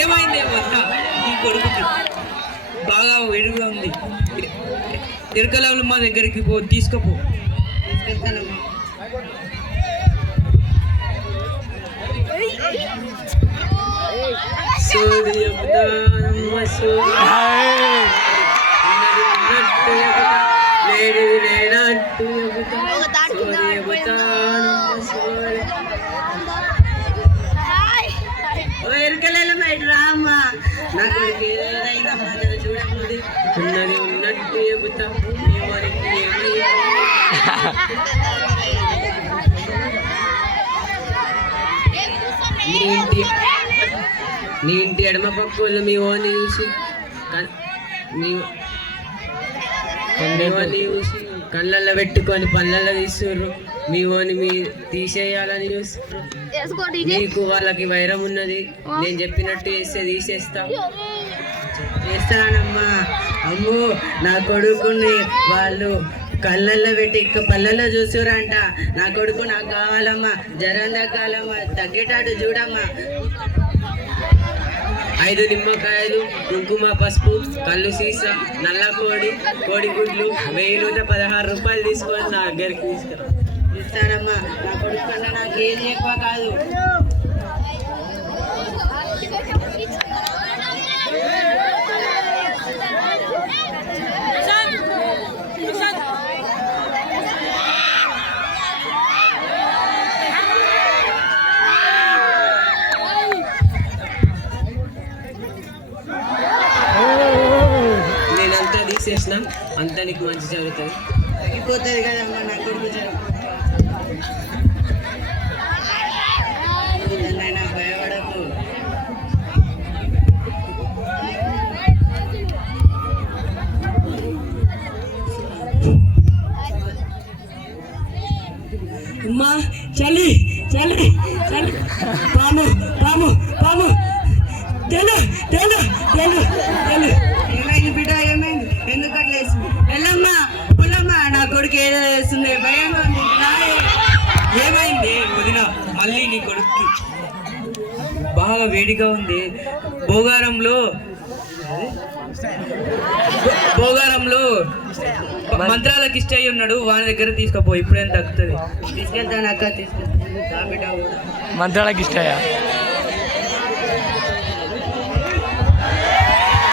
ఏమైంది నీ కొడుకుకి బాగా వేడిగా ఉంది. ఎరకలలో మా దగ్గరికి తీసుకుపో. తీసుకెళ్తానమ్మా. ఎరకలలో బయట రామ్మా. నాకు ఏదైనా చూడకపోతే ఉన్నది ఉన్నట్టు చెబుతా. నీ ఇంటి ఎడమ పక్క వాళ్ళు మీ ఓని చూసి చూసి కళ్ళల్లో పెట్టుకొని పళ్ళల్లో తీస్తుర్రు. మీ ఓని మీ తీసేయాలని చూస్తున్నారు. నీకు వాళ్ళకి వైరం ఉన్నది. నేను చెప్పినట్టు చేస్తే చేస్తానమ్మా. అమ్మో నా కొడుకుని వాళ్ళు కళ్ళల్లో పెట్టి పళ్ళల్లో చూస్తురంట. నా కొడుకు నాకు కావాలమ్మా. జ్వరం తగ్గాలమ్మా. తగ్గేటట్టు చూడమ్మా. 5 నిమ్మకాయలు, కుంకుమ, పసుపు, కళ్ళు సీసా, నల్ల కోడిగుడ్లు, 1016 రూపాయలు తీసుకొని నా దగ్గరికి ఇస్తానమ్మా. నా కొడుకు కన్నా నాకు ఏది ఎక్కువ కాదు. చేసిన అంతా నీకు మంచి జరుగుతుంది. తగ్గిపోతుంది కదమ్మా నా కొడుకు జ్వరం. భయపడకు. అమ్మా చలి చలి చలి. పాము పాము పాము. ఏమైంది బిడ్డ? ఏమైంది? ఎందుకు అట్లా వేసింది? వెళ్ళమ్మా పుల్లమ్మా. నా కొడుకు ఏదో వేస్తుంది. భయంగా ఉంది. ఏమైంది వదిన? మళ్ళీ నీ కొడుక్కి బాగా వేడిగా ఉంది. భోగారంలో మంత్రాలకు ఇష్టం ఉన్నాడు. వాని దగ్గర తీసుకుపో. ఇప్పుడేం తగ్గుతుంది. తీసుకెళ్తాను అక్క. తీసుకెళ్తాను. మంత్రాలకు ఇష్టయా?